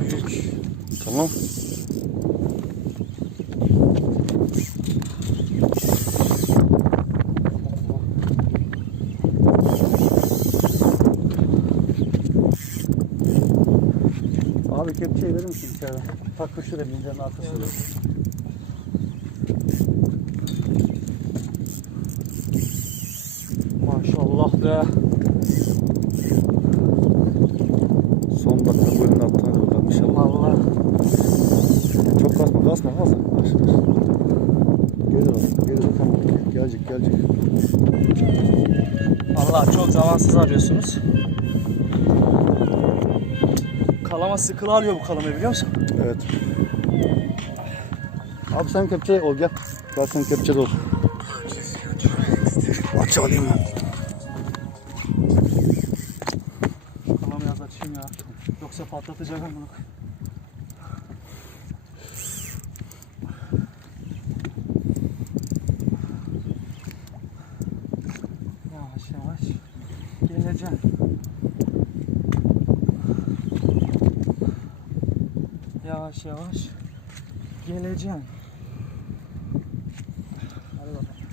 Kastık. Tamam. Abi kepçeyi verir misin içeriden? Takı şuraya mincerin arkasında. Maşallah be. Son dakika golünü attığına bakalım inşallah. Allah. Çok kasma kasma kasma. Yavaş yavaş. Geri bak geri bak tamam. Gelecek gelecek. Allah çok zamansız arıyorsunuz. Kalama sıkılı arıyor bu kalamayı biliyor musun? Evet. Abi sen kepçe ol gel. Gel sen kepçede ol. Aç alayım ben. Kalamayı az açayım ya. Yoksa patlatacak bunu. Yavaş yavaş geleceğim. Yavaş yavaş geleceğim.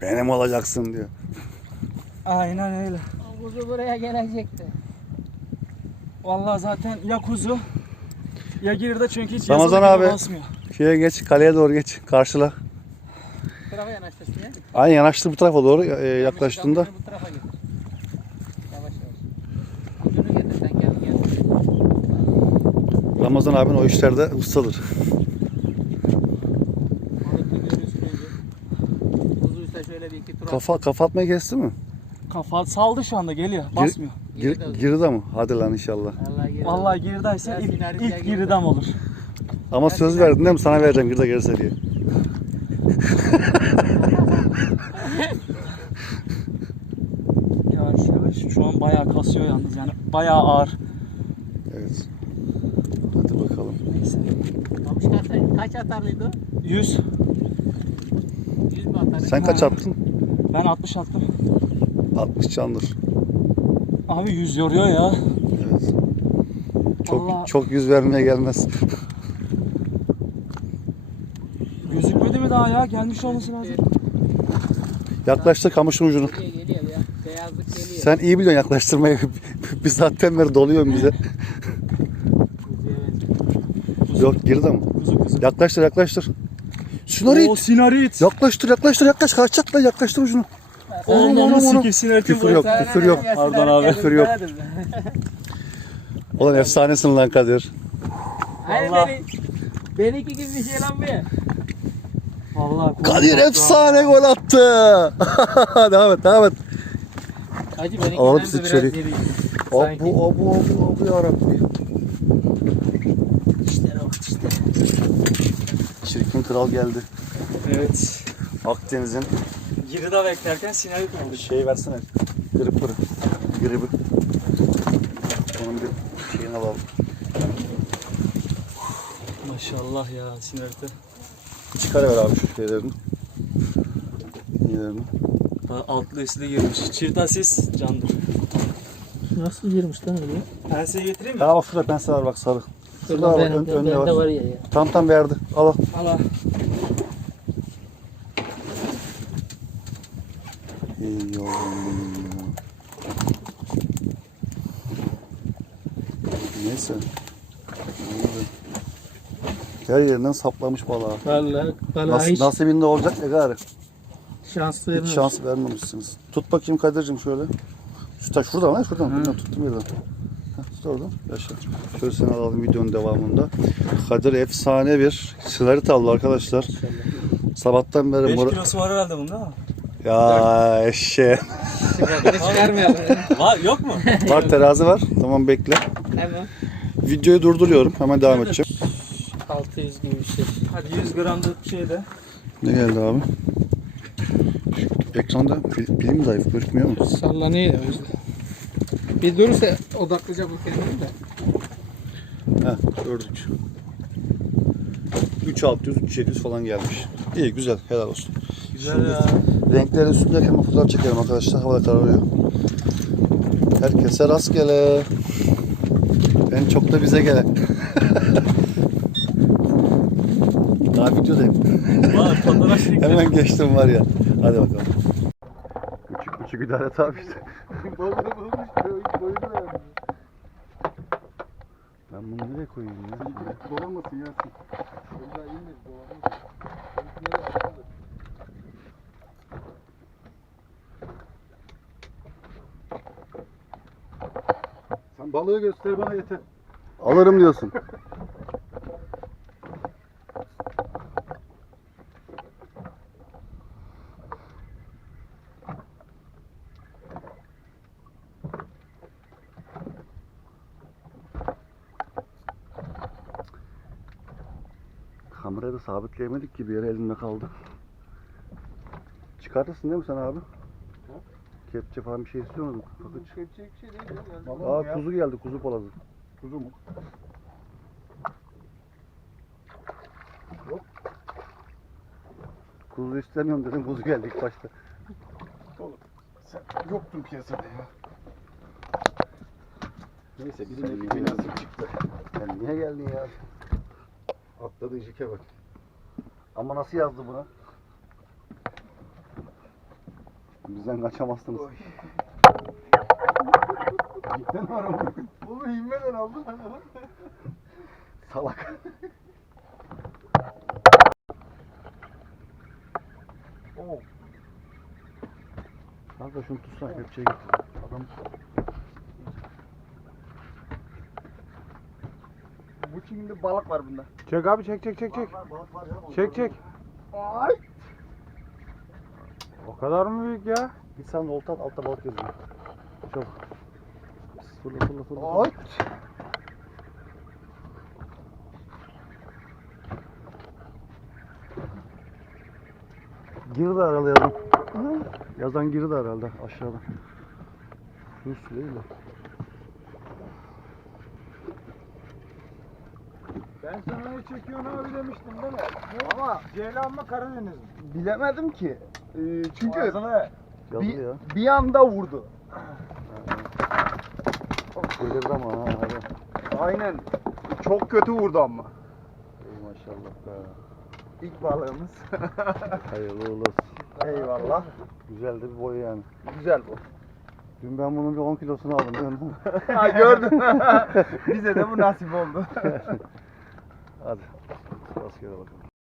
Benim olacaksın diyor. Aynen öyle. O kuzu buraya gelecekti. Vallahi zaten ya kuzu ya girdi çünkü hiç Ramazan yazılı gibi abi. basmıyor. Şeye geç, kaleye doğru geç. Karşıla. Bu tarafa yanaştırsın ya. Aynı yanaştır bu tarafa doğru e, yaklaştığında. Bu tarafa getir. Yavaş yavaş. Ucunu getir sen kendin getir. Ramazan abin o işlerde ustadır. Kafa kafa atmayı kesti mi? Kafa saldı şu anda geliyor. Basmıyor. Gir, girdi mi? Hadi lan inşallah. Vallahi Ya ilk, ilk ya girdam olur. Ama söz verdin değil mi? Sana vereceğim girde gelirse diye. Yavaş yavaş. Şu an bayağı kasıyor yalnız yani. Bayağı ağır. Evet. Hadi bakalım. Neyse. Kamış kaç, kaç atarlıydı o? 100. 100 mü atarı? Sen kaç Ha. attın? Ben 60 attım. 60 candır. Abi 100 yoruyor ya. Evet. Çok Vallahi- çok yüz vermeye gelmez. Gözükmedi mi daha ya? Gelmiş olması lazım. Yaklaştır kamışın ucunu. Geliyor geliyor ya. Beyazlık geliyor. Sen iyi biliyorsun yaklaştırmayı. Bir saatten beri doluyorsun bize. Benziyor. Yok girdi mi? Kuzu kuzu. Yaklaştır yaklaştır. Oo Sinarit. sinarit. Yaklaştır yaklaştır yaklaş kaçacak lan yaklaştır ucunu. Oğlum onu sike sinaritin Küfür yok küfür yok. Pardon abi. Küfür yok. Ulan efsanesin lan Kadir. Hayır beni. Benimki gibi bir şey lan bu ya. Vallahi. Kadir efsane gol attı. devam et devam et. Hacı benimkinden de biraz içeri- geri. Abu abu abu abu yarabbi. İşte o işte. Çirkin kral geldi. Evet. Akdeniz'in Girida beklerken sinarit oldu. şey versene. Gripper. Gribi. Onun bir şeyini alalım. Maşallah ya sinarite. Çıkar ver abi şu şeylerini. İğnelerini. Altlı üstlü girmiş. Çift asist candır. Nasıl girmiş lan öyle? Penseyi getireyim mi? Ya bak şurada pense var bak sarı. Şurada var, ön, önde var. var ya. Tam tam verdi. Al al. Yavrum benim ya. Neyse. Her yerinden saplamış balığa. Vallahi Nas hiç nasibinde olacak ya gari. şans Hiç şans vermemişsiniz. Tut bakayım Kadir'cim şöyle. Şu taş şuradan lan şuradan. Buradan tuttum yerden. Tut oradan. Yaşa. Şöyle seni alalım videonun devamında. Kadir efsane bir silarit aldı arkadaşlar. Sabahtan beri 5 mor... kilosu var herhalde bunda ama. Ya eşeğe. Çıkarmayalım. Var yok mu? Var terazi var. Tamam bekle. Hemen. Videoyu durduruyorum. Hemen devam edeceğim. 600 gibi bir şey. Hadi 100 gram da şey de. Ne geldi abi? Ekranda pil, pil mi zayıf gözükmüyor mu? Sallanıyor o yüzden. Bir durursa odaklıca bu kendini de. Heh gördük. 3600, 3700 falan gelmiş. İyi güzel helal olsun. Güzel ya. Renkleri üstünde hemen fotoğraf çekelim arkadaşlar. Hava kararıyor. Herkese rastgele. En çok da bize gelen. Daha videodayım. Fotoğraf çektim. Hemen geçtim var ya. Hadi bakalım. Küçük idare tabi işte. Balığı bulmuş. Boy- Boyunu beğendim. Ben bunu nereye koyayım ya? şimdi? Dolanmasın Yasin. Burada inmedi dolanmasın. Nereye atladı? Sen balığı göster bana yeter. Alırım diyorsun. Kamerayı da sabitleyemedik ki bir yere elimde kaldı. Çıkartırsın değil mi sen abi? Kepçe falan bir şey istiyor musun? Bakın. Çekecek bir şey değil ya. Aa ya. kuzu geldi kuzu palazı. Kuzu mu? Kuzu istemiyorum dedim kuzu geldi ilk başta. Sen yoktun piyasada ya. Neyse niye bir nasip çıktı. Sen niye geldin ya? Atladı jike bak. Ama nasıl yazdı buna? Bizden kaçamazsınız. Jikten var ama. Bunu inmeden aldın. Salak. Oo. Kanka şunu tutsana kepçeye getir. Adam Bu şimdi balık var bunda. Çek abi çek çek çek çek. Çek çek. Ay. O kadar mı büyük ya? Git sen olta at altta balık yazıyor. Çabuk. Fırla fırla fırla. Ay. Girdi herhalde yazan. Yazan girdi herhalde aşağıda. Şu su değil de. Ben sana ne çekiyorsun abi demiştim değil mi? Ama Ceylan mı Karadeniz mi? Bilemedim ki. Ee, çünkü Ağzına Yazdı bir, bir anda vurdu. Delirdi ama ha. Hadi. Aynen. Çok kötü vurdu ama. Ey maşallah be. İlk balığımız. Hayırlı uğurlu olsun. Eyvallah. Güzel de bir boy yani. Güzel bu. Dün ben bunun bir 10 kilosunu aldım. mi? ha gördün. Bize de bu nasip oldu. Hadi. Rastgele bakalım.